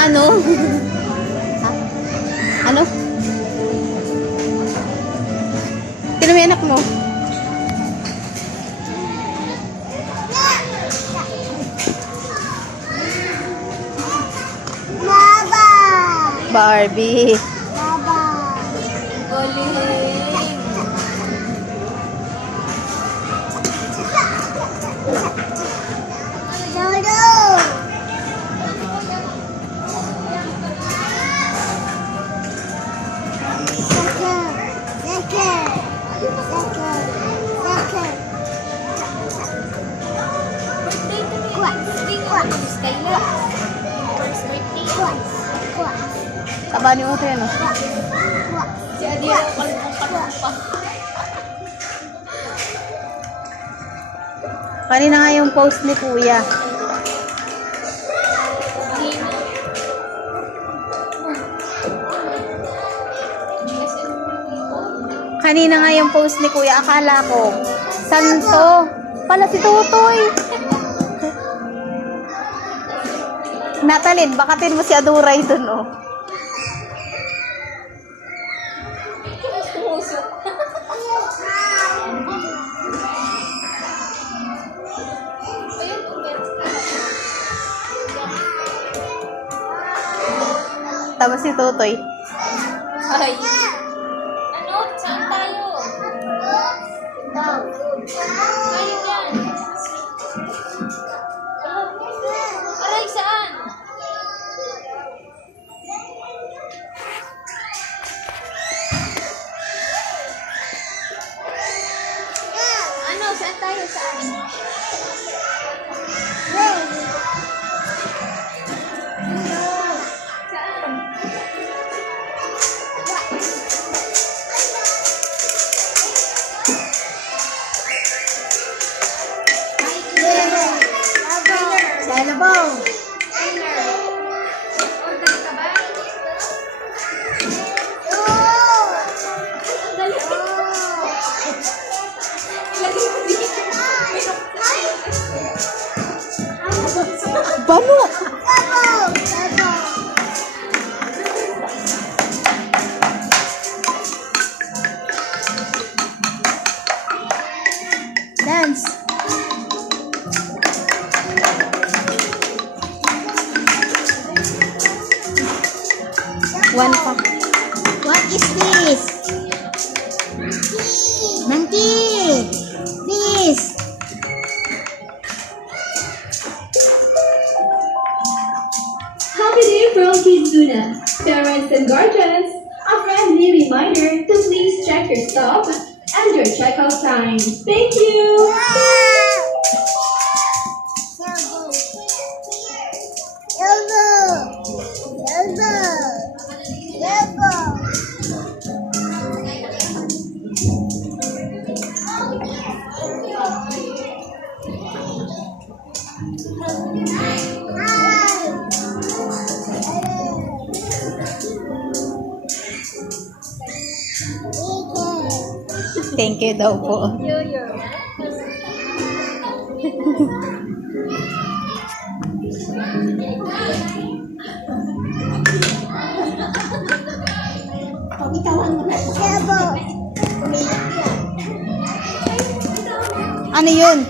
Ano? Ha? Ano? Sino may anak mo? Baba! Barbie. Baba! Dodo! Taba ni Uto yan, oh. Si Adia, kalbong pa. Kanina nga yung post ni Kuya. Kanina nga yung post ni Kuya. Akala ko, santo. Pala si Tutoy. Natalin, bakatin mo si Aduray dun, oh. Tama si Tutoy. Ay. Ano? Saan tayo? Tayo yan. Aray, saan? Ano? Saan tayo? Saan? Saan? Salabong! Order ka ba? Ilagay mo dito. Bamo! Dance! One pa. What is this? Monkey! This! Happy Day from Kids Luna. Parents and guardians, a friendly reminder to please check your stuff and your checkout time. Thank you! Thank you daw po. Ano yun?